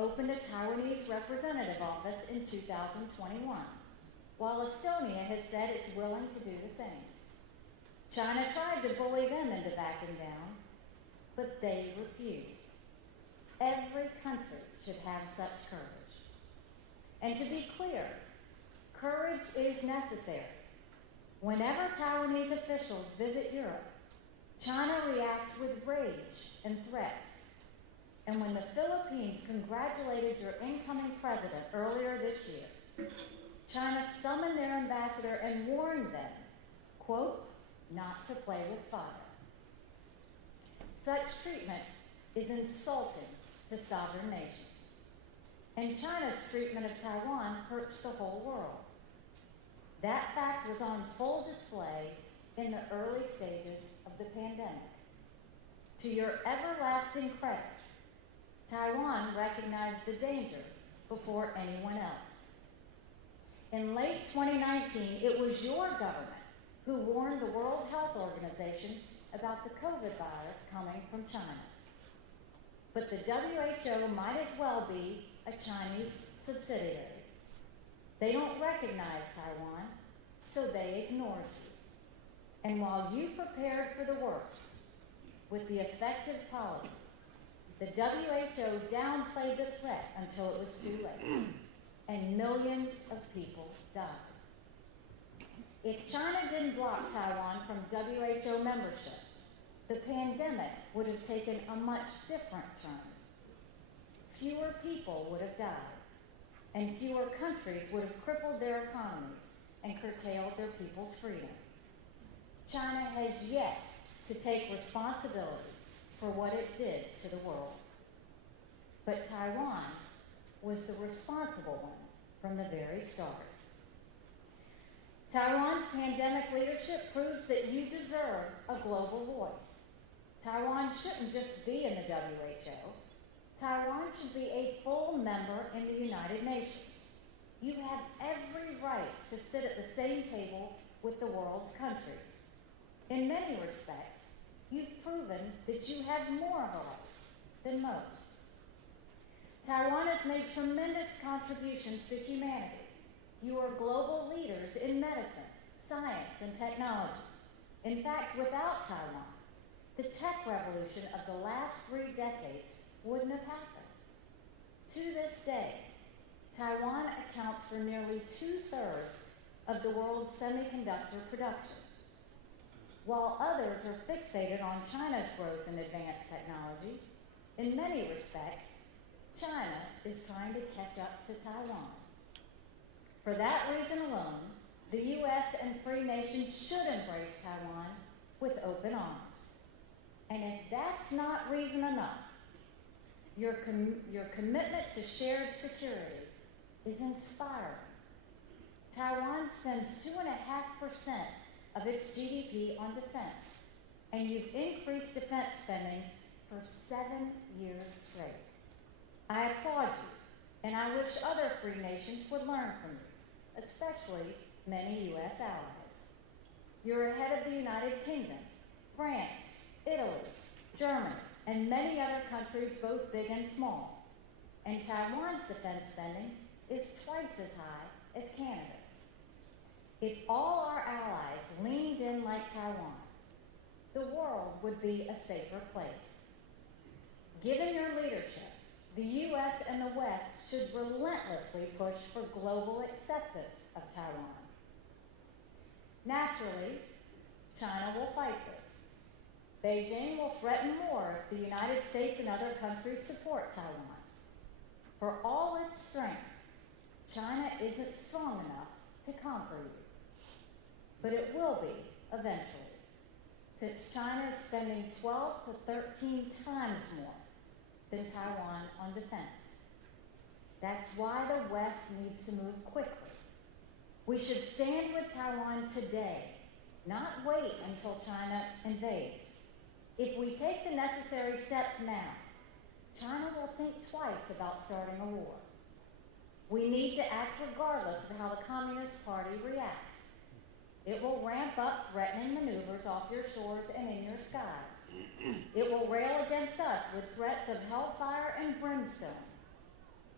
opened a Taiwanese representative office in 2021, while Estonia has said it's willing to do the same. China tried to bully them into backing down, but they refused. Every country should have such courage. And to be clear, courage is necessary. Whenever Taiwanese officials visit Europe, China reacts with rage and threats. And when the Philippines congratulated your incoming president earlier this year, China summoned their ambassador and warned them, quote, not to play with fire. Such treatment is insulting to sovereign nations. And China's treatment of Taiwan hurts the whole world. That fact was on full display in the early stages of the pandemic. To your everlasting credit, Taiwan recognized the danger before anyone else. In late 2019, it was your government who warned the World Health Organization about the COVID virus coming from China. But the WHO might as well be a Chinese subsidiary. They don't recognize Taiwan, so they ignored you. And while you prepared for the worst with the effective policy, the WHO downplayed the threat until it was too late, and millions of people died. If China didn't block Taiwan from WHO membership, the pandemic would have taken a much different turn. Fewer people would have died, and fewer countries would have crippled their economies and curtailed their people's freedom. China has yet to take responsibility for what it did to the world. But Taiwan was the responsible one from the very start. Taiwan's pandemic leadership proves that you deserve a global voice. Taiwan shouldn't just be in the WHO. Taiwan should be a full member in the United Nations. You have every right to sit at the same table with the world's countries. In many respects, you've proven that you have more of a right than most. Taiwan has made tremendous contributions to humanity. You are global leaders in medicine, science, and technology. In fact, without Taiwan, the tech revolution of the last 3 decades wouldn't have happened. To this day, Taiwan accounts for nearly 2/3 of the world's semiconductor production. While others are fixated on China's growth in advanced technology, in many respects, China is trying to catch up to Taiwan. For that reason alone, the U.S. and free nations should embrace Taiwan with open arms. And if that's not reason enough, your commitment to shared security is inspiring. Taiwan spends 2.5% of its GDP on defense, and you've increased defense spending for 7 years straight. I applaud you, and I wish other free nations would learn from you, especially many U.S. allies. You're ahead of the United Kingdom, France, Italy, Germany, and many other countries, both big and small. And Taiwan's defense spending is twice as high as Canada's. If all our allies leaned in like Taiwan, the world would be a safer place. Given your leadership, the U.S. and the West should relentlessly push for global acceptance of Taiwan. Naturally, China will fight this. Beijing will threaten more if the United States and other countries support Taiwan. For all its strength, China isn't strong enough to conquer you. But it will be eventually, since China is spending 12 to 13 times more than Taiwan on defense. That's why the West needs to move quickly. We should stand with Taiwan today, not wait until China invades. If we take the necessary steps now, China will think twice about starting a war. We need to act regardless of how the Communist Party reacts. It will ramp up threatening maneuvers off your shores and in your skies. It will rail against us with threats of hellfire and brimstone.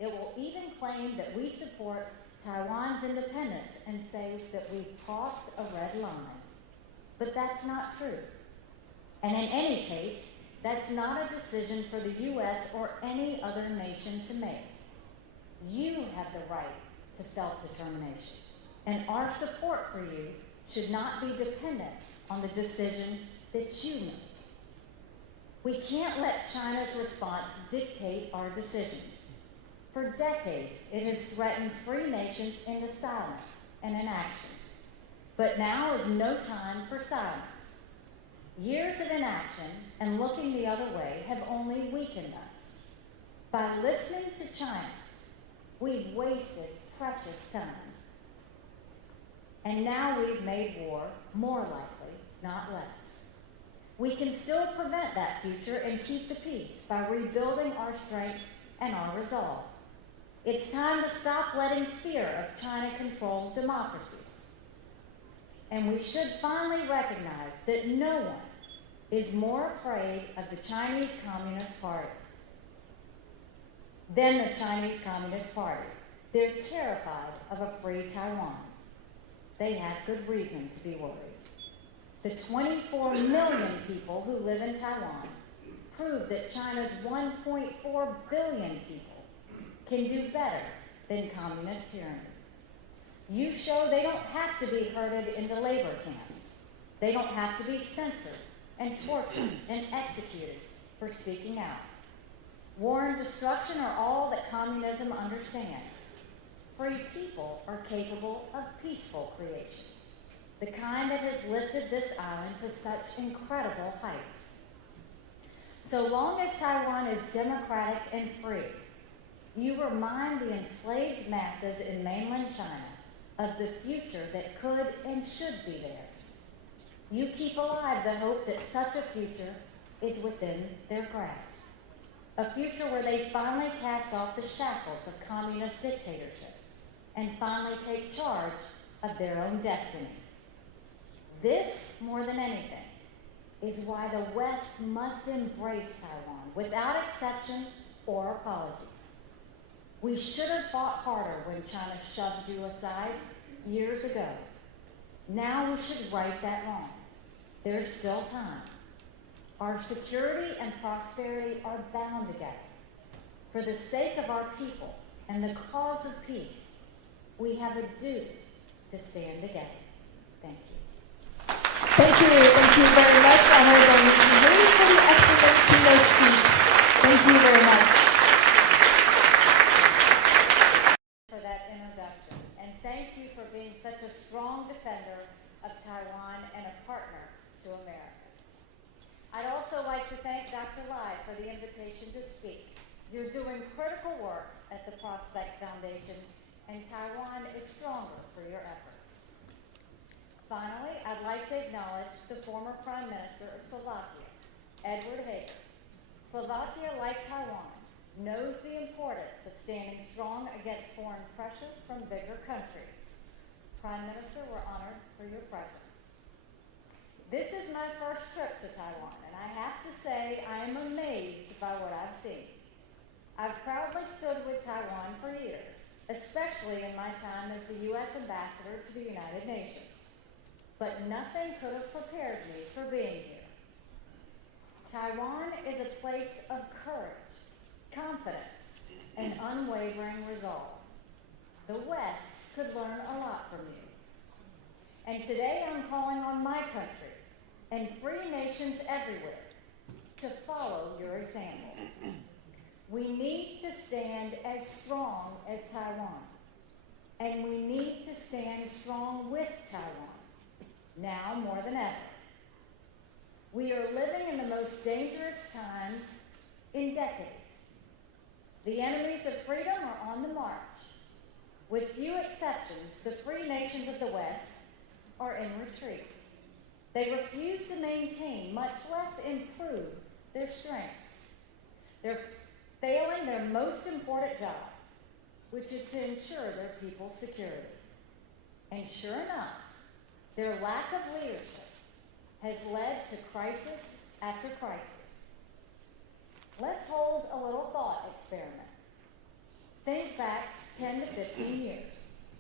claim that we support Taiwan's independence and say that we've crossed a red line. But that's not true. And in any case, that's not a decision for the U.S. or any other nation to make. You have the right to self-determination, and our support for you should not be dependent on the decision that you make. We can't let China's response dictate our decisions. For decades, it has threatened free nations into silence and inaction. But now is no time for silence. Years of inaction and looking the other way have only weakened us. By listening to China, we've wasted precious time. And now we've made war more likely, not less. We can still prevent that future and keep the peace by rebuilding our strength and our resolve. It's time to stop letting fear of China-controlled democracies. And we should finally recognize that no one is more afraid of the Chinese Communist Party than the Chinese Communist Party. They're terrified of a free Taiwan. They have good reason to be worried. The 24 million people who live in Taiwan prove that China's 1.4 billion people can do better than communist tyranny. You show they don't have to be herded into labor camps. They don't have to be censored and tortured and executed for speaking out. War and destruction are all that communism understands. Free people are capable of peaceful creation, the kind that has lifted this island to such incredible heights. So long as Taiwan is democratic and free, you remind the enslaved masses in mainland China of the future that could and should be theirs. You keep alive the hope that such a future is within their grasp. A future where they finally cast off the shackles of communist dictatorship and finally take charge of their own destiny. This, more than anything, is why the West must embrace Taiwan without exception or apology. We should have fought harder when China shoved you aside years ago. Now we should right that wrong. There's still time. Our security and prosperity are bound together. For the sake of our people and the cause of peace, we have a duty to stand together. Thank you. Thank you very much, Honorable Nikki Haley, for the excellent keynote speech. Thank you very much for that introduction, and thank you for being such a strong defender of Taiwan and a partner to America. I'd also like to thank Dr. Lai for the invitation to speak. You're doing critical work at the Prospect Foundation, and Taiwan is stronger for your efforts. Finally, I'd like to acknowledge the former Prime Minister of Slovakia, Edward Hager. Slovakia, like Taiwan, knows the importance of standing strong against foreign pressure from bigger countries. Prime Minister, we're honored for your presence. This is my first trip to Taiwan, and I have to say I am amazed by what I've seen. I've proudly stood with Taiwan for years, especially in my time as the U.S. Ambassador to the United Nations. But nothing could have prepared me for being here. Taiwan is a place of courage, confidence, and unwavering resolve. The West could learn a lot from you. And today I'm calling on my country and free nations everywhere to follow your example. We need to stand as strong as Taiwan, and we need to stand strong with Taiwan, now more than ever. We are living in the most dangerous times in decades. The enemies of freedom are on the march. With few exceptions, the free nations of the West are in retreat. They refuse to maintain, much less improve, their strength. They're failing their most important job, which is to ensure their people's security. And sure enough, their lack of leadership has led to crisis after crisis. Let's hold a little thought experiment. Think back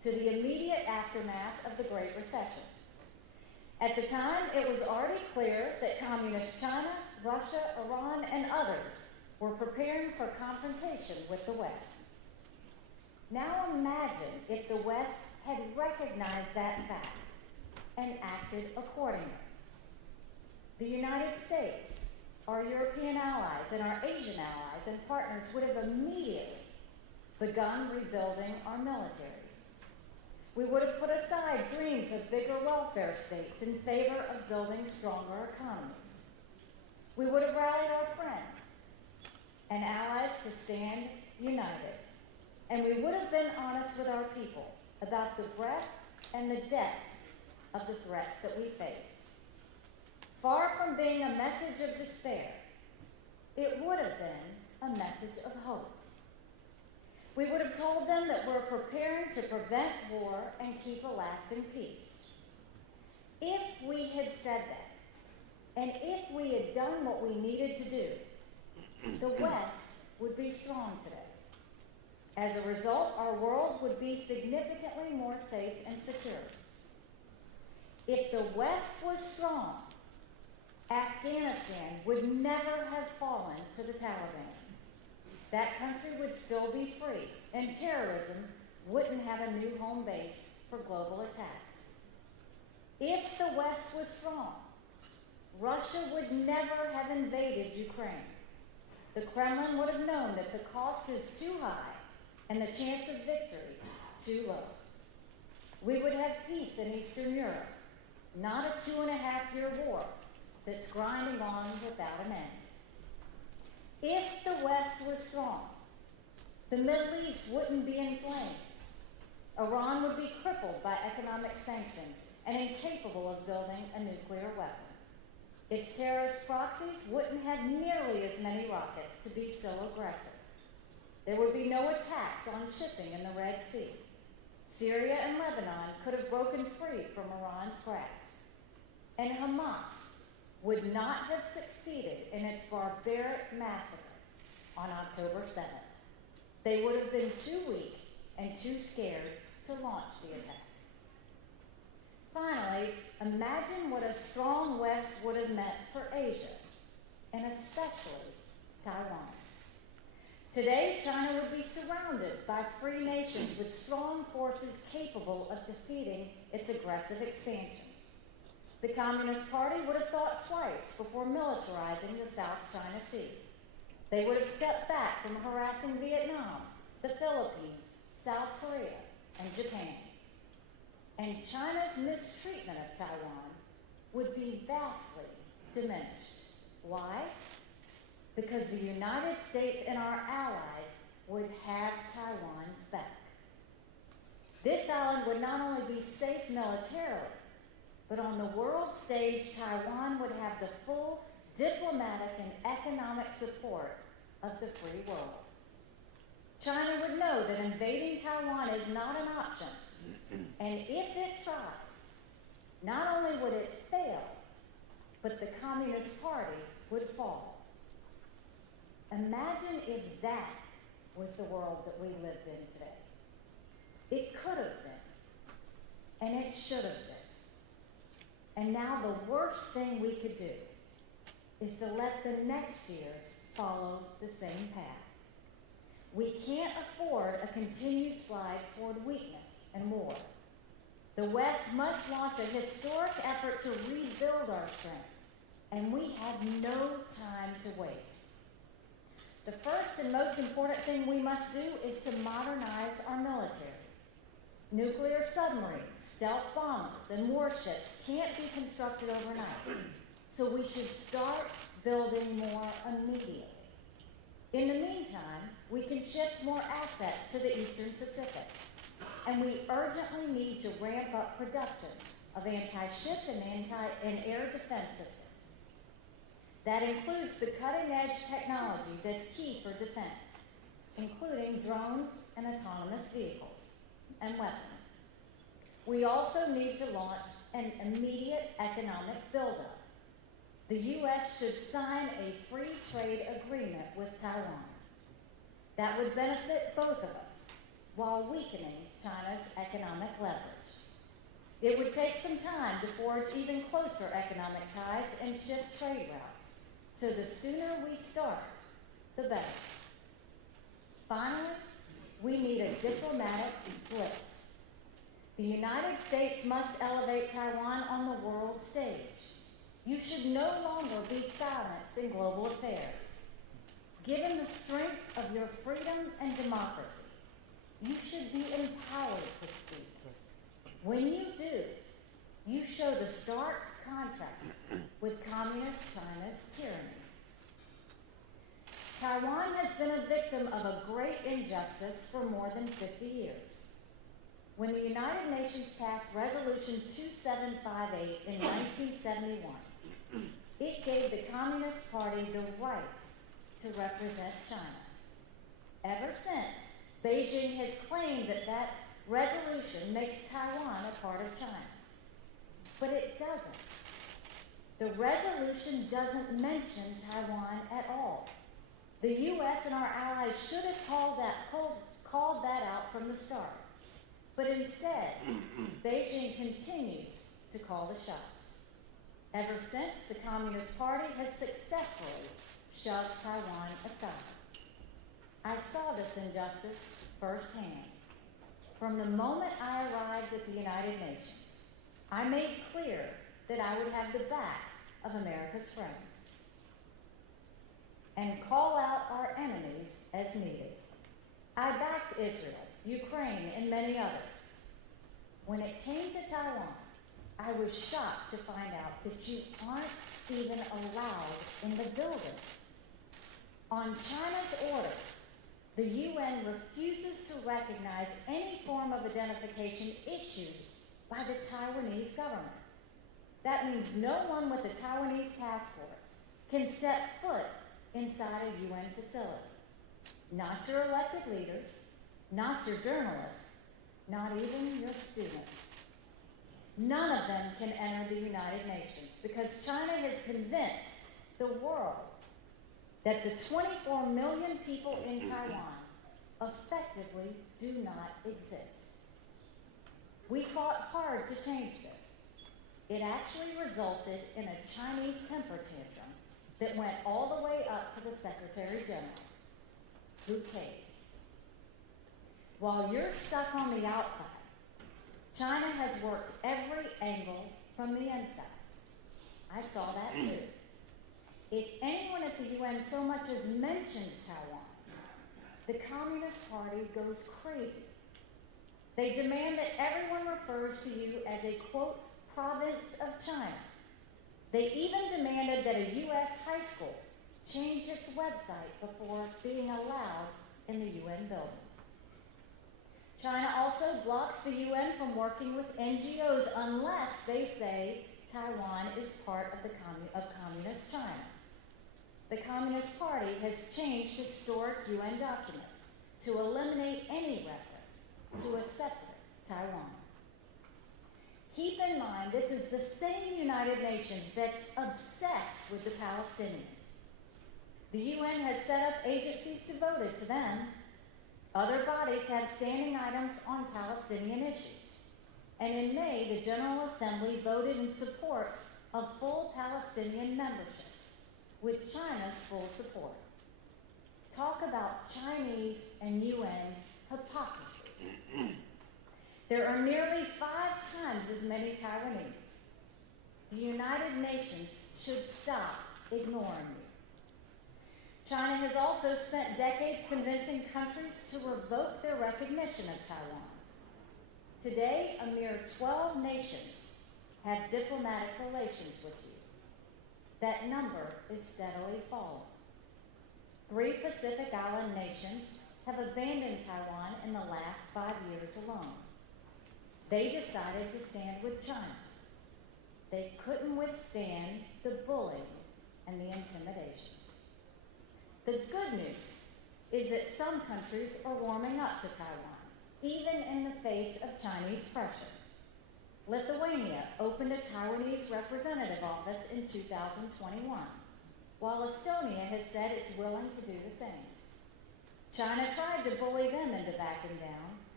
to the immediate aftermath of the Great Recession. At the time, it was already clear that Communist China, Russia, Iran, and others were preparing for confrontation with the West. Now imagine if the West had recognized that fact and acted accordingly. The United States, our European allies, and our Asian allies and partners would have immediately begun rebuilding our militaries. We would have put aside dreams of bigger welfare states in favor of building stronger economies. We would have rallied our friends and allies to stand united. And we would have been honest with our people about the breadth and the depth of the threats that we face. Far from being a message of despair, it would have been a message of hope. We would have told them that we're preparing to prevent war and keep a lasting peace. If we had said that, and if we had done what we needed to do, the West would be strong today. As a result, our world would be significantly more safe and secure. If the West was strong, Afghanistan would never have fallen to the Taliban. That country would still be free, and terrorism wouldn't have a new home base for global attacks. If the West was strong, Russia would never have invaded Ukraine. The Kremlin would have known that the cost is too high and the chance of victory too low. We would have peace in Eastern Europe, not a 2.5-year war that's grinding on without an end. If the West was strong, the Middle East wouldn't be in flames. Iran would be crippled by economic sanctions and incapable of building a nuclear weapon. Its terrorist proxies wouldn't have nearly as many rockets to be so aggressive. There would be no attacks on shipping in the Red Sea. Syria and Lebanon could have broken free from Iran's grasp. And Hamas would not have succeeded in its barbaric massacre on October 7th. They would have been too weak and too scared to launch the attack. Finally, imagine what a strong West would have meant for Asia, and especially Taiwan. Today, China would be surrounded by free nations with strong forces capable of defeating its aggressive expansion. The Communist Party would have thought twice before militarizing the South China Sea. They would have stepped back from harassing Vietnam, the Philippines, South Korea, and Japan. And China's mistreatment of Taiwan would be vastly diminished. Why? Because the United States and our allies would have Taiwan's back. This island would not only be safe militarily, but on the world stage, Taiwan would have the full diplomatic and economic support of the free world. China would know that invading Taiwan is not an option, and if it tried, not only would it fail, but the Communist Party would fall. Imagine if that was the world that we lived in today. It could have been, and it should have been. And now the worst thing we could do is to let the next years follow the same path. We can't afford a continued slide toward weakness and war. The West must launch a historic effort to rebuild our strength, and we have no time to waste. The first and most important thing we must do is to modernize our military. Nuclear submarines, stealth bombers, and warships can't be constructed overnight, so we should start building more immediately. In the meantime, we can shift more assets to the Eastern Pacific, and we urgently need to ramp up production of anti-ship and air defense systems. That includes the cutting-edge technology that's key for defense, including drones and autonomous vehicles and weapons. We also need to launch an immediate economic buildup. The U.S. should sign a free trade agreement with Taiwan. That would benefit both of us, while weakening China's economic leverage. It would take some time to forge even closer economic ties and shift trade routes, so the sooner we start, the better. Finally, we need a diplomatic blitz. The United States must elevate Taiwan on the world stage. You should no longer be silenced in global affairs. Given the strength of your freedom and democracy, you should be empowered to speak. When you do, you show the stark contrast with Communist China's tyranny. Taiwan has been a victim of a great injustice for more than 50 years. When the United Nations passed Resolution 2758 in 1971, it gave the Communist Party the right to represent China. Ever since, Beijing has claimed that that resolution makes Taiwan a part of China. But it doesn't. The resolution doesn't mention Taiwan at all. The U.S. and our allies should have called that out from the start. But instead, Beijing continues to call the shots. Ever since, the Communist Party has successfully shoved Taiwan aside. I saw this injustice firsthand. From the moment I arrived at the United Nations, I made clear that I would have the back of America's friends and call out our enemies as needed. I backed Israel, Ukraine, and many others. When it came to Taiwan, I was shocked to find out that you aren't even allowed in the building. On China's orders, the UN refuses to recognize any form of identification issued by the Taiwanese government. That means no one with a Taiwanese passport can step foot inside a UN facility. Not your elected leaders, not your journalists, not even your students. None of them can enter the United Nations because China has convinced the world that the 24 million people in Taiwan effectively do not exist. We fought hard to change this. It actually resulted in a Chinese temper tantrum that went all the way up to the Secretary General, who caved. While you're stuck on the outside, China has worked every angle from the inside. I saw that too. If anyone at the UN so much as mentions Taiwan, the Communist Party goes crazy. They demand that everyone refers to you as a, quote, province of China. They even demanded that a U.S. high school change its website before being allowed in the UN building. China also blocks the UN from working with NGOs unless they say Taiwan is part of Communist China. The Communist Party has changed historic UN documents to eliminate any reference to a separate Taiwan. Keep in mind, this is the same United Nations that's obsessed with the Palestinians. The UN has set up agencies devoted to them. Other bodies have standing items on Palestinian issues. And in May, the General Assembly voted in support of full Palestinian membership, with China's full support. Talk about Chinese and UN hypocrisy. There are nearly 5 times as many Taiwanese. The United Nations should stop ignoring you. China has also spent decades convincing countries to revoke their recognition of Taiwan. Today, a mere 12 nations have diplomatic relations with you. That number is steadily falling. 3 Pacific Island nations have abandoned Taiwan in the last 5 years alone. They decided to stand with China. They couldn't withstand the bullying and the intimidation. The good news is that some countries are warming up to Taiwan, even in the face of Chinese pressure. Lithuania opened a Taiwanese representative office in 2021, while Estonia has said it's willing to do the same. China tried to bully them into backing down,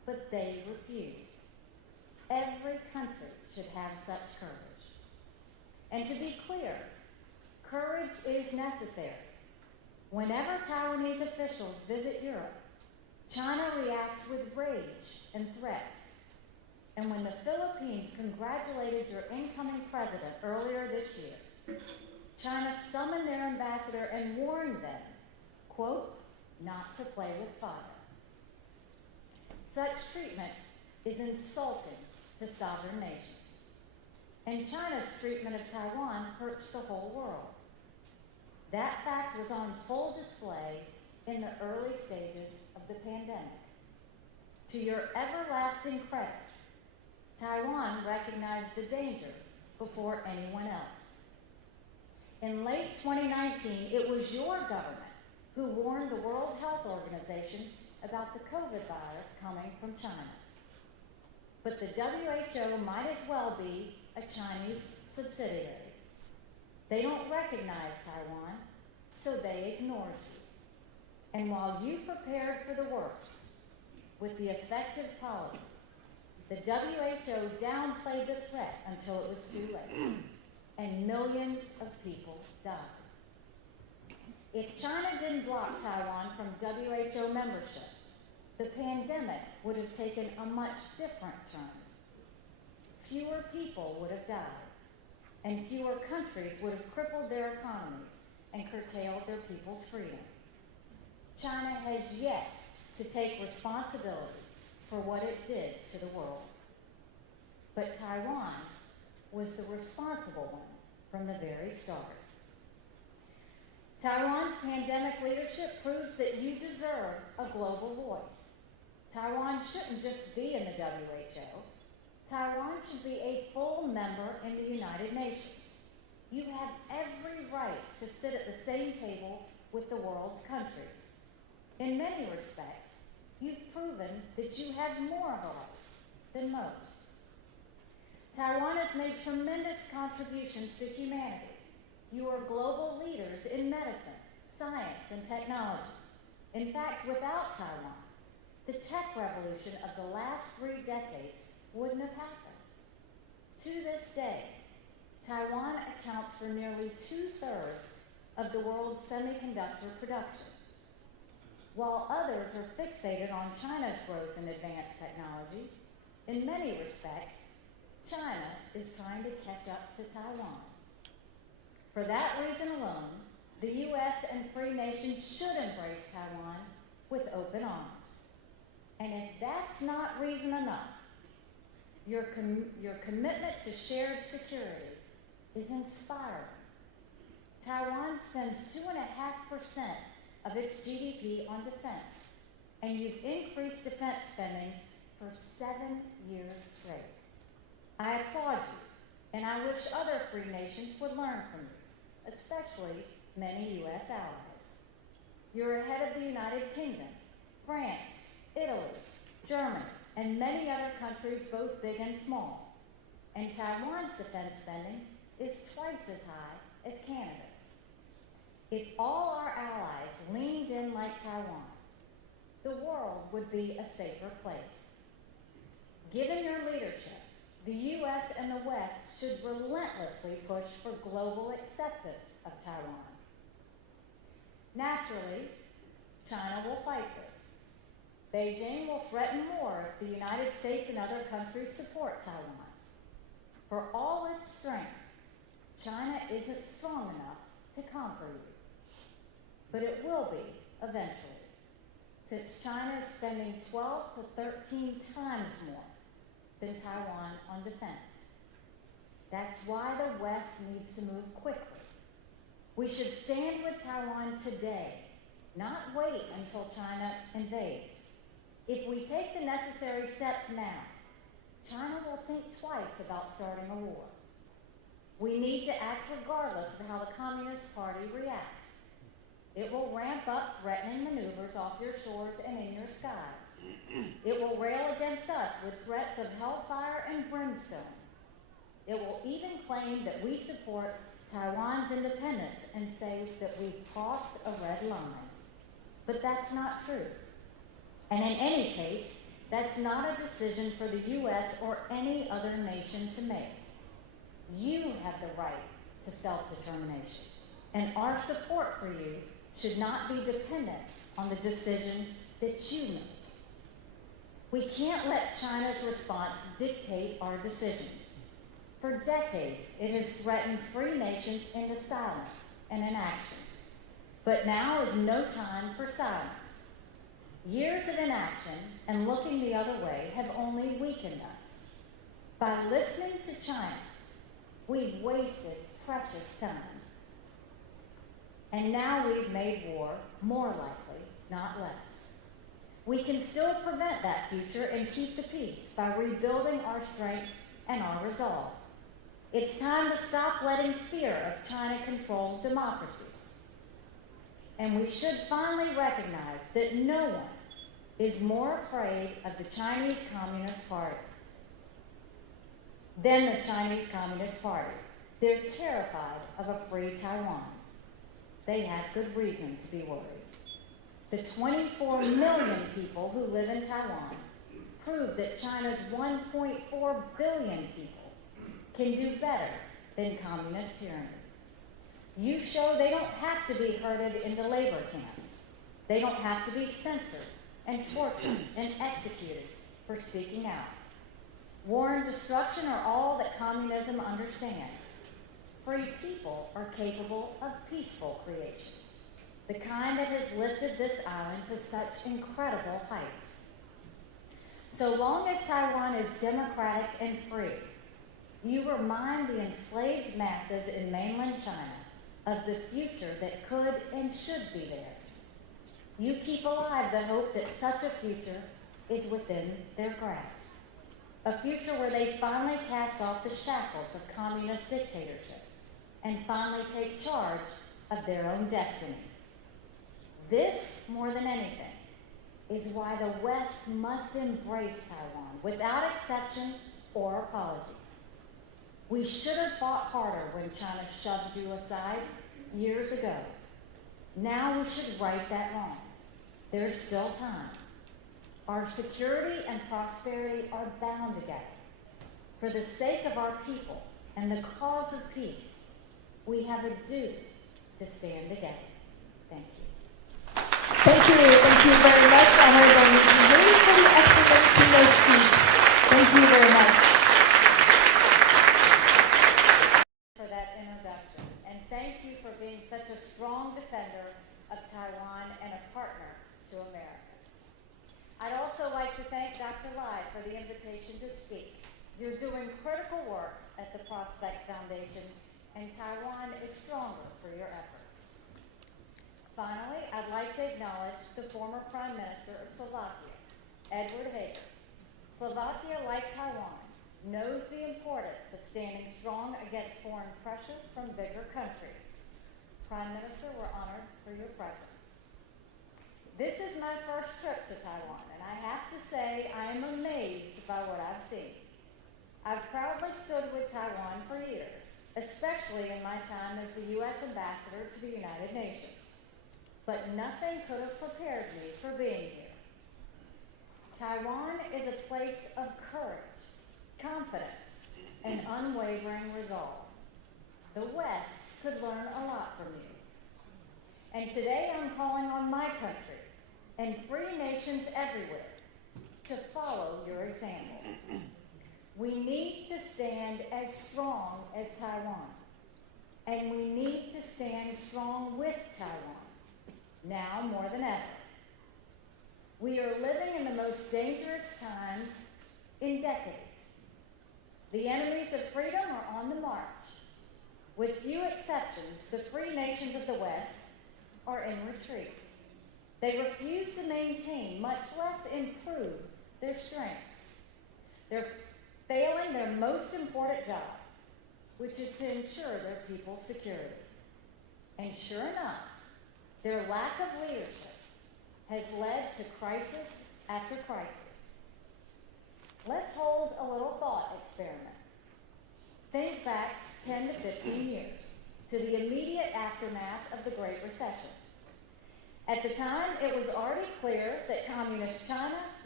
but they refused. Every country should have such courage. And to be clear, courage is necessary. Whenever Taiwanese officials visit Europe, China reacts with rage and threats. And when the Philippines congratulated your incoming president earlier this year, China summoned their ambassador and warned them, quote, not to play with fire. Such treatment is insulting to sovereign nations. And China's treatment of Taiwan hurts the whole world. That fact was on full display in the early stages of the pandemic. To your everlasting credit, Taiwan recognized the danger before anyone else. In late 2019, it was your government who warned the World Health Organization about the COVID virus coming from China. But the WHO might as well be a Chinese subsidiary. They don't recognize Taiwan, so they ignored you. And while you prepared for the worst with the effective policy, the WHO downplayed the threat until it was too late, and millions of people died. If China didn't block Taiwan from WHO membership, the pandemic would have taken a much different turn. Fewer people would have died, and fewer countries would have crippled their economies and curtailed their people's freedom. China has yet to take responsibility for what it did to the world. But Taiwan was the responsible one from the very start. Taiwan's pandemic leadership proves that you deserve a global voice. Taiwan shouldn't just be in the WHO. Taiwan should be a full member in the United Nations. You have every right to sit at the same table with the world's countries. In many respects, you've proven that you have more of a right than most. Taiwan has made tremendous contributions to humanity. You are global leaders in medicine, science, and technology. In fact, without Taiwan, the tech revolution of the last 3 decades wouldn't have happened. To this day, Taiwan accounts for nearly 2/3 of the world's semiconductor production. While others are fixated on China's growth in advanced technology, in many respects, China is trying to catch up to Taiwan. For that reason alone, the U.S. and free nations should embrace Taiwan with open arms. And if that's not reason enough, your commitment to shared security is inspiring. Taiwan spends 2.5% of its GDP on defense, and you've increased defense spending for 7 years straight. I applaud you, and I wish other free nations would learn from you, especially many U.S. allies. You're ahead of the United Kingdom, France, Italy, Germany, and many other countries, both big and small. And Taiwan's defense spending is twice as high as Canada's. If all our allies leaned in like Taiwan, the world would be a safer place. Given your leadership, the U.S. and the West should relentlessly push for global acceptance of Taiwan. Naturally, China will fight this. Beijing will threaten more if the United States and other countries support Taiwan. For all its strength, China isn't strong enough to conquer you. But it will be eventually, since China is spending 12 to 13 times more than Taiwan on defense. That's why the West needs to move quickly. We should stand with Taiwan today, not wait until China invades. If we take the necessary steps now, China will think twice about starting a war. We need to act regardless of how the Communist Party reacts. It will ramp up threatening maneuvers off your shores and in your skies. It will rail against us with threats of hellfire and brimstone. It will even claim that we support Taiwan's independence and say that we've crossed a red line. But that's not true. And in any case, That's not a decision for the U.S. or any other nation to make. You have the right to self-determination, and our support for you should not be dependent on the decision that you make. We can't let China's response dictate our decisions. For decades, it has threatened free nations into silence and inaction. But now is no time for silence. Years of inaction and looking the other way have only weakened us. By listening to China, we've wasted precious time. And now we've made war more likely, not less. We can still prevent that future and keep the peace by rebuilding our strength and our resolve. It's time to stop letting fear of China control democracies. And we should finally recognize that no one is more afraid of the Chinese Communist Party than the Chinese Communist Party. They're terrified of a free Taiwan. They have good reason to be worried. The 24 million people who live in Taiwan prove that China's 1.4 billion people can do better than communist tyranny. You show they don't have to be herded into labor camps. They don't have to be censored and tortured and executed for speaking out. War and destruction are all that communism understands. Free people are capable of peaceful creation, the kind that has lifted this island to such incredible heights. So long as Taiwan is democratic and free, you remind the enslaved masses in mainland China of the future that could and should be theirs. You keep alive the hope that such a future is within their grasp. A future where they finally cast off the shackles of communist dictatorship and finally take charge of their own destiny. This, more than anything, is why the West must embrace Taiwan without exception or apology. We should have fought harder when China shoved you aside years ago. Now we should right that wrong. There's still time. Our security and prosperity are bound together. For the sake of our people and the cause of peace, we have a duty to stand together. Thank you. Thank you very much, Honorable Nikki Haley, for the excellent keynote speech. Thank you very much. For that introduction, and thank you for being such a strong defender of Taiwan and a partner to America. I'd also like to thank Dr. Lai for the invitation to speak. You're doing critical work at the Prospect Foundation, and Taiwan is stronger for your efforts. Finally, I'd like to acknowledge the former Prime Minister of Slovakia, Edward Hager. Slovakia, like Taiwan, knows the importance of standing strong against foreign pressure from bigger countries. Prime Minister, we're honored for your presence. This is my first trip to Taiwan, and I have to say I am amazed by what I've seen. I've proudly stood with Taiwan for years, especially in my time as the U.S. Ambassador to the United Nations. But nothing could have prepared me for being here. Taiwan is a place of courage, confidence, and unwavering resolve. The West could learn a lot from you. And today I'm calling on my country and free nations everywhere to follow your example. We need to stand as strong as Taiwan, and we need to stand strong with Taiwan, now more than ever. We are living in the most dangerous times in decades. The enemies of freedom are on the march. With few exceptions, the free nations of the West are in retreat. They refuse to maintain, much less improve, their strength. They're failing their most important job, which is to ensure their people's security. And sure enough, their lack of leadership has led to crisis after crisis. Let's hold a little thought experiment. Think back 10 to 15 years to the immediate aftermath of the Great Recession. At the time, it was already clear that Communist China,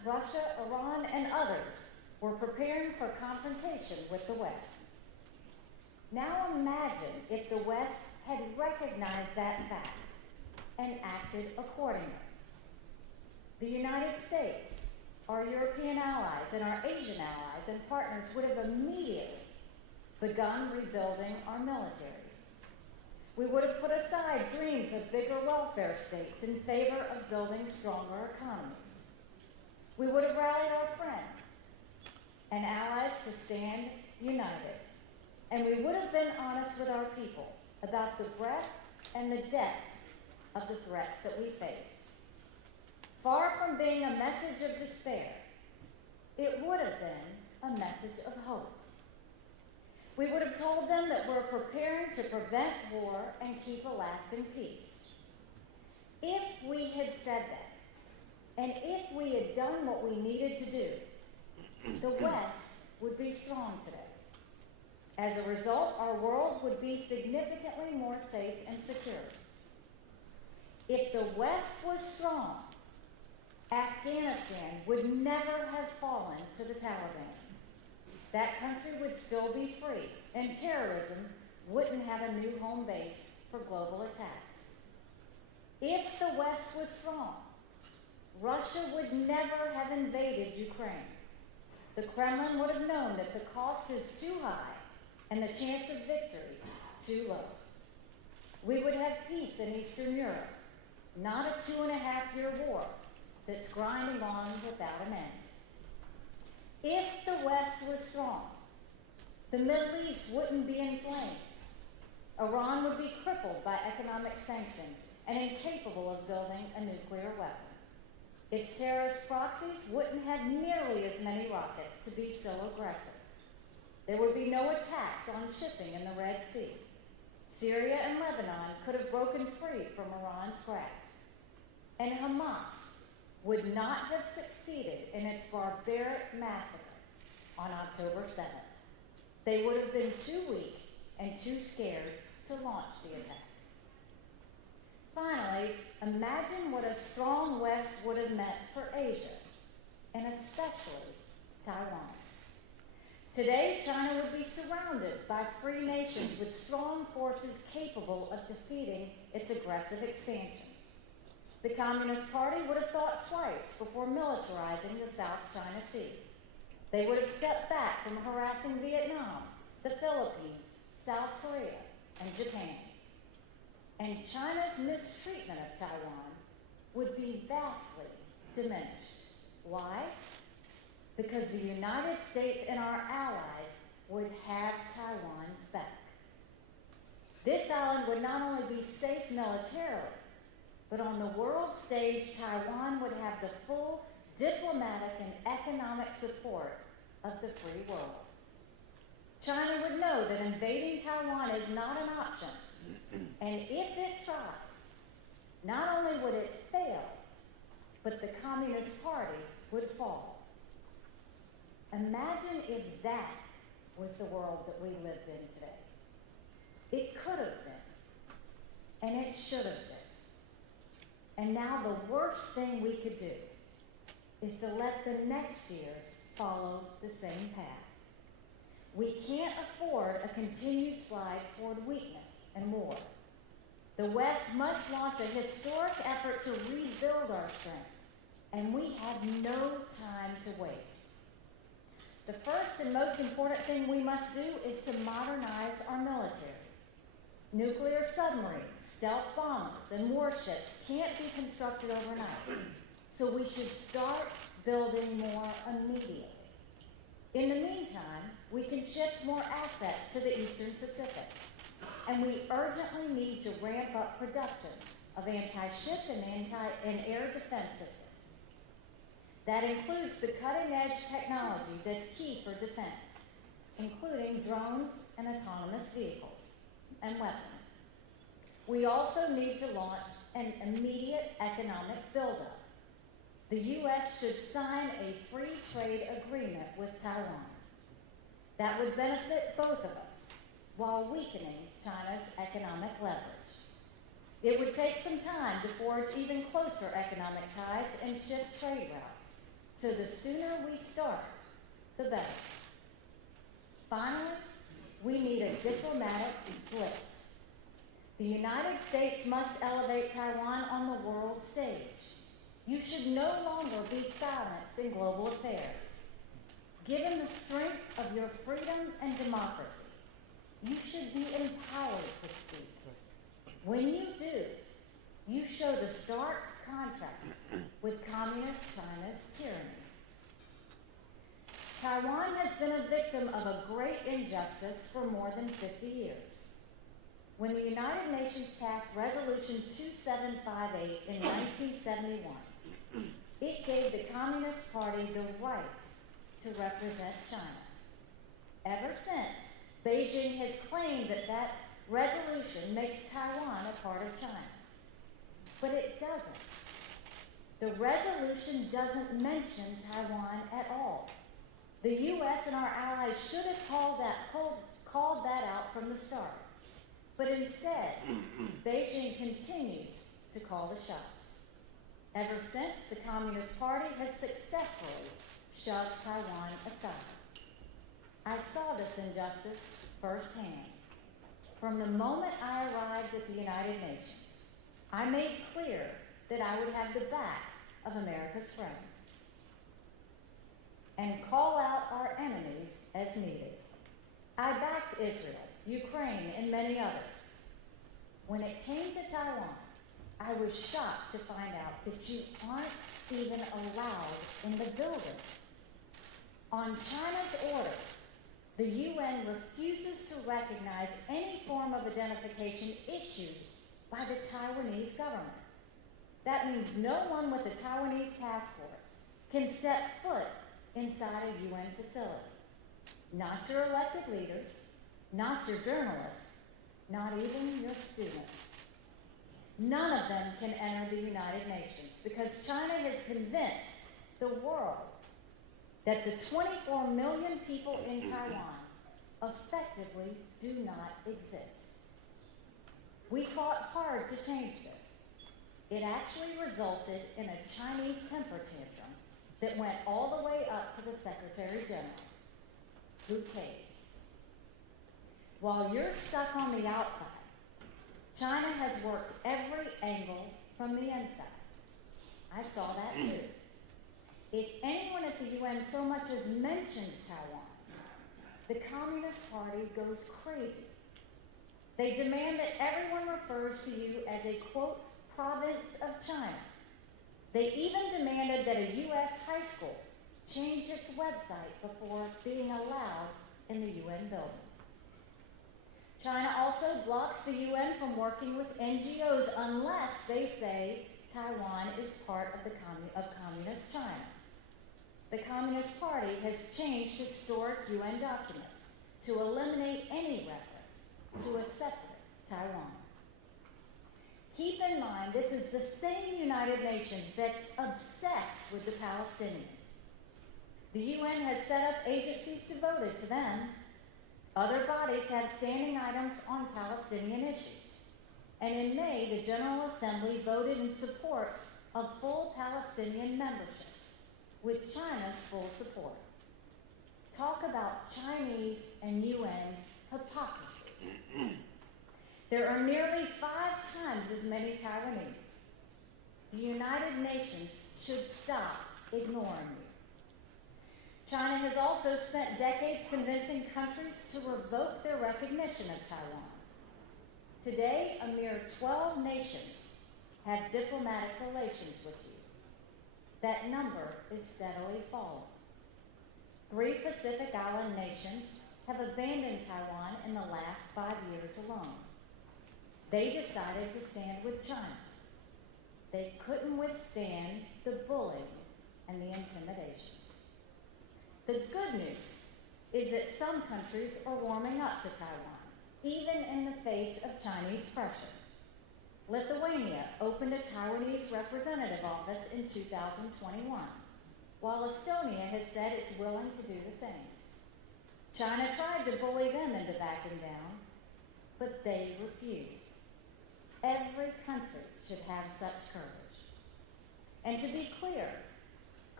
Russia, Iran, and others were preparing for confrontation with the West. Now imagine if the West had recognized that fact and acted accordingly. The United States, our European allies, and our Asian allies and partners would have immediately begun rebuilding our militaries. We would have put aside dreams of bigger welfare states in favor of building stronger economies. We would have rallied our friends and allies to stand united. And we would have been honest with our people about the breadth and the depth of the threats that we face. Far from being a message of despair, it would have been a message of hope. We would have told them that we're preparing to prevent war and keep a lasting peace. If we had said that, and if we had done what we needed to do, the West would be strong today. As a result, our world would be significantly more safe and secure. If the West was strong, Afghanistan would never have fallen to the Taliban. That country would still be free, and terrorism wouldn't have a new home base for global attacks. If the West was strong, Russia would never have invaded Ukraine. The Kremlin would have known that the cost is too high and the chance of victory too low. We would have peace in Eastern Europe, not a 2.5-year war that's grinding on without an end. If the West was strong, the Middle East wouldn't be in flames. Iran would be crippled by economic sanctions and incapable of building a nuclear weapon. Its terrorist proxies wouldn't have nearly as many rockets to be so aggressive. There would be no attacks on shipping in the Red Sea. Syria and Lebanon could have broken free from Iran's grasp. And Hamas would not have succeeded in its barbaric massacre on October 7th. They would have been too weak and too scared to launch the attack. Finally, imagine what a strong West would have meant for Asia, and especially Taiwan. Today, China would be surrounded by free nations with strong forces capable of defeating its aggressive expansion. The Communist Party would have thought twice before militarizing the South China Sea. They would have stepped back from harassing Vietnam, the Philippines, South Korea, and Japan. And China's mistreatment of Taiwan would be vastly diminished. Why? Because the United States and our allies would have Taiwan's back. This island would not only be safe militarily, but on the world stage, Taiwan would have the full diplomatic and economic support of the free world. China would know that invading Taiwan is not an option, and if it tried, not only would it fail, but the Communist Party would fall. Imagine if that was the world that we lived in today. It could have been, and it should have been. And now the worst thing we could do is to let the next years follow the same path. We can't afford a continued slide toward weakness and war. The West must launch a historic effort to rebuild our strength, and we have no time to waste. The first and most important thing we must do is to modernize our military. Nuclear submarines, stealth bombers, and warships can't be constructed overnight, so we should start building more immediately. In the meantime, we can shift more assets to the Eastern Pacific, and we urgently need to ramp up production of anti-ship and air defense systems. That includes the cutting-edge technology that's key for defense, including drones and autonomous vehicles and weapons. We also need to launch an immediate economic buildup. The U.S. should sign a free trade agreement with Taiwan. That would benefit both of us while weakening China's economic leverage. It would take some time to forge even closer economic ties and shift trade routes, So the sooner we start, the better. Finally, we need a diplomatic blitz. The United States must elevate Taiwan on the world stage. You should no longer be silenced in global affairs. Given the strength of your freedom and democracy, you should be empowered to speak. When you do, you show the stark contrast with Communist China's tyranny. Taiwan has been a victim of a great injustice for more than 50 years. When the United Nations passed Resolution 2758 in 1971, it gave the Communist Party the right to represent China. Ever since, Beijing has claimed that that resolution makes Taiwan a part of China. But it doesn't. The resolution doesn't mention Taiwan at all. The U.S. and our allies should have called that out from the start. But instead, Beijing continues to call the shots. Ever since, the Communist Party has successfully shoved Taiwan aside. I saw this injustice firsthand. From the moment I arrived at the United Nations, I made clear that I would have the back of America's friends and call out our enemies as needed. I backed Israel, Ukraine, and many others. When it came to Taiwan, I was shocked to find out that you aren't even allowed in the building. On China's orders, the UN refuses to recognize any form of identification issued by the Taiwanese government. That means no one with a Taiwanese passport can set foot inside a UN facility. Not your elected leaders, not your journalists, not even your students. None of them can enter the United Nations because China has convinced the world that the 24 million people in Taiwan effectively do not exist. We fought hard to change this. It actually resulted in a Chinese temper tantrum that went all the way up to the Secretary General, who caved. While you're stuck on the outside, China has worked every angle from the inside. I saw that too. If anyone at the UN so much as mentions Taiwan, the Communist Party goes crazy. They demand that everyone refers to you as a, quote, province of China. They even demanded that a U.S. high school change its website before being allowed in the UN building. China also blocks the UN from working with NGOs unless they say Taiwan is part of Communist China. The Communist Party has changed historic UN documents to eliminate any reference to a separate Taiwan. Keep in mind, this is the same United Nations that's obsessed with the Palestinians. The UN has set up agencies devoted to them. Other bodies have standing items on Palestinian issues. And in May, the General Assembly voted in support of full Palestinian membership, with China's full support. Talk about Chinese and UN hypocrisy. There are nearly 5 times as many Taiwanese. The United Nations should stop ignoring you. China has also spent decades convincing countries to revoke their recognition of Taiwan. Today, a mere 12 nations have diplomatic relations with you. That number is steadily falling. 3 Pacific Island nations have abandoned Taiwan in the last 5 years alone. They decided to stand with China. They couldn't withstand the bullying and the intimidation. The good news is that some countries are warming up to Taiwan, even in the face of Chinese pressure. Lithuania opened a Taiwanese representative office in 2021, while Estonia has said it's willing to do the same. China tried to bully them into backing down, but they refused. Every country should have such courage. And to be clear,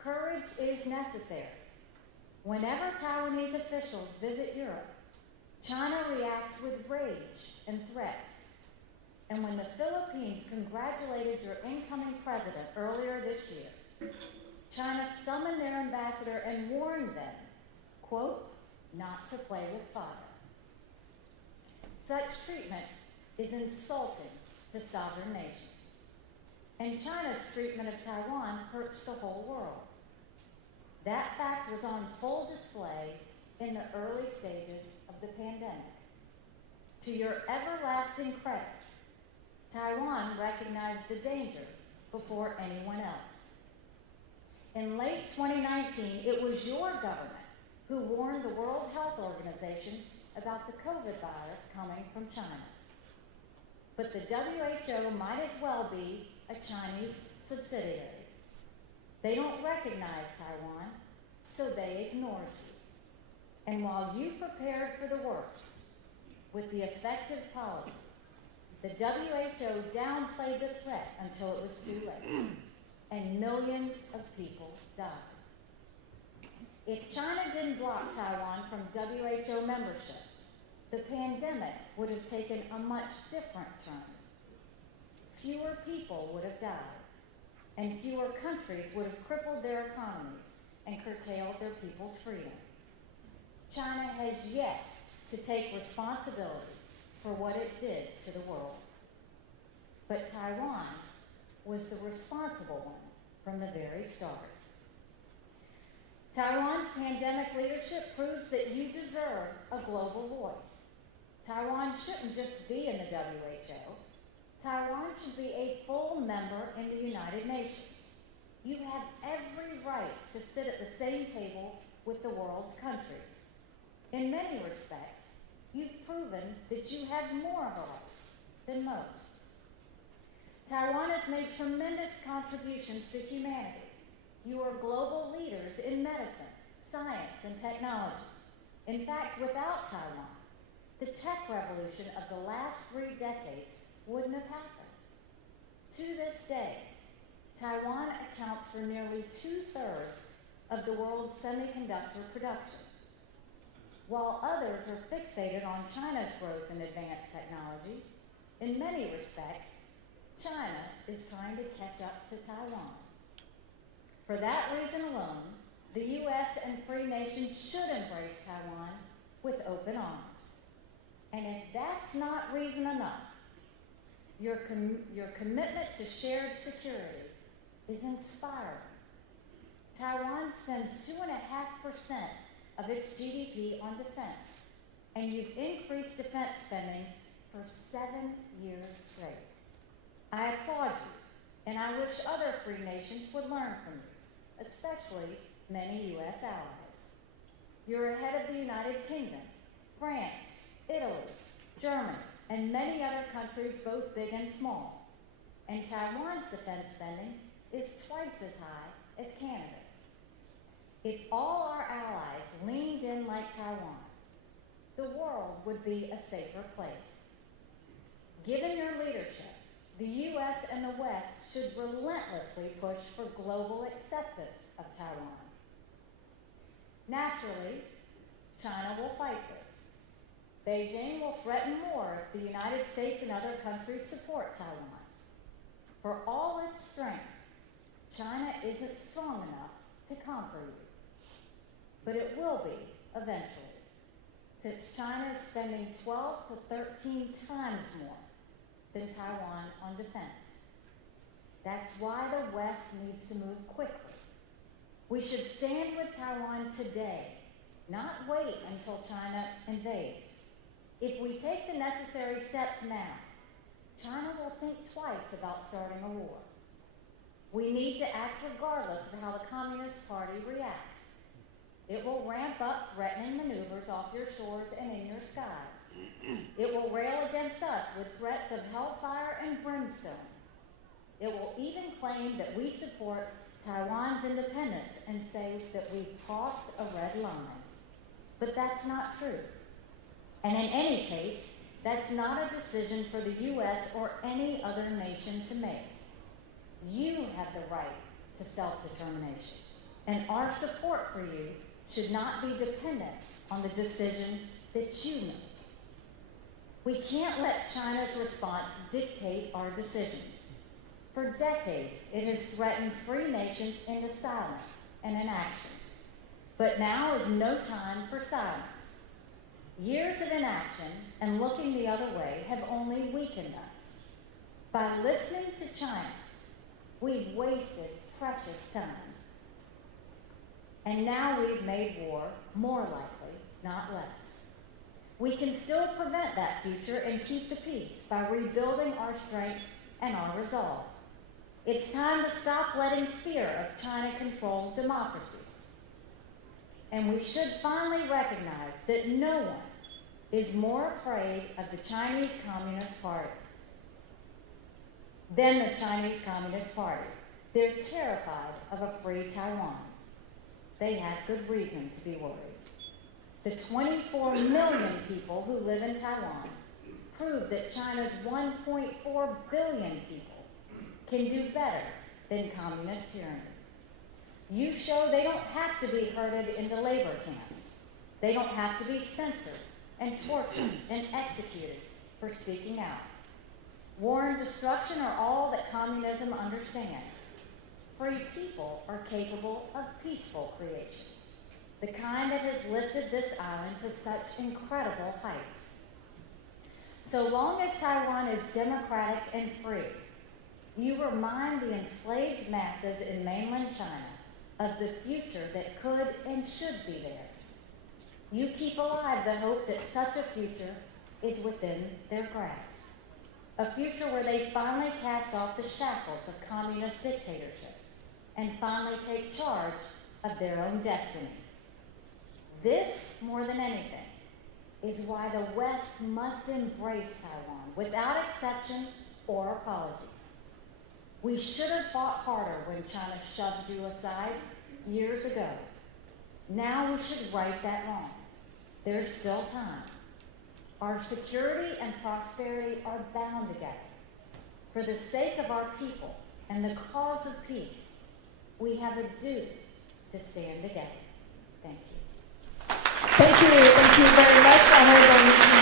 courage is necessary. Whenever Taiwanese officials visit Europe, China reacts with rage and threats. And when the Philippines congratulated your incoming president earlier this year, China summoned their ambassador and warned them, quote, not to play with fire. Such treatment is insulting to sovereign nations. And China's treatment of Taiwan hurts the whole world. That fact was on full display in the early stages of the pandemic. To your everlasting credit, Taiwan recognized the danger before anyone else. In late 2019, it was your government who warned the World Health Organization about the COVID virus coming from China. But the WHO might as well be a Chinese subsidiary. They don't recognize Taiwan, so they ignored you. And while you prepared for the worst with the effective policy, the WHO downplayed the threat until it was too late, and millions of people died. If China didn't block Taiwan from WHO membership, the pandemic would have taken a much different turn. Fewer people would have died, and fewer countries would have crippled their economies and curtailed their people's freedom. China has yet to take responsibility for what it did to the world. But Taiwan was the responsible one from the very start. Taiwan's pandemic leadership proves that you deserve a global voice. Taiwan shouldn't just be in the WHO. Taiwan should be a full member in the United Nations. You have every right to sit at the same table with the world's countries. In many respects, you've proven that you have more of a right than most. Taiwan has made tremendous contributions to humanity. You are global leaders in medicine, science, and technology. In fact, without Taiwan, the tech revolution of the last 3 decades wouldn't have happened. To this day, Taiwan accounts for nearly 2/3 of the world's semiconductor production. While others are fixated on China's growth in advanced technology, in many respects, China is trying to catch up to Taiwan. For that reason alone, the U.S. and free nations should embrace Taiwan with open arms. And if that's not reason enough, your commitment to shared security is inspiring. Taiwan spends 2.5% of its GDP on defense, and you've increased defense spending for 7 years straight. I applaud you, and I wish other free nations would learn from you, especially many U.S. allies. You're ahead of the United Kingdom, France, Italy, Germany, and many other countries, both big and small. And Taiwan's defense spending is twice as high as Canada's. If all our allies leaned in like Taiwan, the world would be a safer place. Given your leadership, the U.S. and the West should relentlessly push for global acceptance of Taiwan. Naturally, China will fight this. Beijing will threaten more if the United States and other countries support Taiwan. For all its strength, China isn't strong enough to conquer you. But it will be eventually, since China is spending 12 to 13 times more than Taiwan on defense. That's why the West needs to move quickly. We should stand with Taiwan today, not wait until China invades. If we take the necessary steps now, China will think twice about starting a war. We need to act regardless of how the Communist Party reacts. It will ramp up threatening maneuvers off your shores and in your skies. It will rail against us with threats of hellfire and brimstone. It will even claim that we support Taiwan's independence and say that we've crossed a red line. But that's not true. And in any case, that's not a decision for the U.S. or any other nation to make. You have the right to self-determination. and our support for you should not be dependent on the decision that you make. We can't let China's response dictate our decisions. For decades, it has threatened free nations into silence and inaction. But now is no time for silence. Years of inaction and looking the other way have only weakened us. By listening to China, we've wasted precious time. And now we've made war more likely, not less. We can still prevent that future and keep the peace by rebuilding our strength and our resolve. It's time to stop letting fear of China control democracies. And we should finally recognize that no one is more afraid of the Chinese Communist Party than the Chinese Communist Party. They're terrified of a free Taiwan. They have good reason to be worried. The 24 million people who live in Taiwan prove that China's 1.4 billion people can do better than communist tyranny. You show they don't have to be herded into labor camps. They don't have to be censored and tortured and executed for speaking out. War and destruction are all that communism understands. Free people are capable of peaceful creation, the kind that has lifted this island to such incredible heights. So long as Taiwan is democratic and free, you remind the enslaved masses in mainland China of the future that could and should be theirs. You keep alive the hope that such a future is within their grasp. A future where they finally cast off the shackles of communist dictatorship and finally take charge of their own destiny. This, more than anything, is why the West must embrace Taiwan without exception or apology. We should have fought harder when China shoved you aside years ago. Now we should right that wrong. There's still time. Our security and prosperity are bound together. For the sake of our people and the cause of peace, we have a duty to stand together. Thank you. Thank you very much, Honorable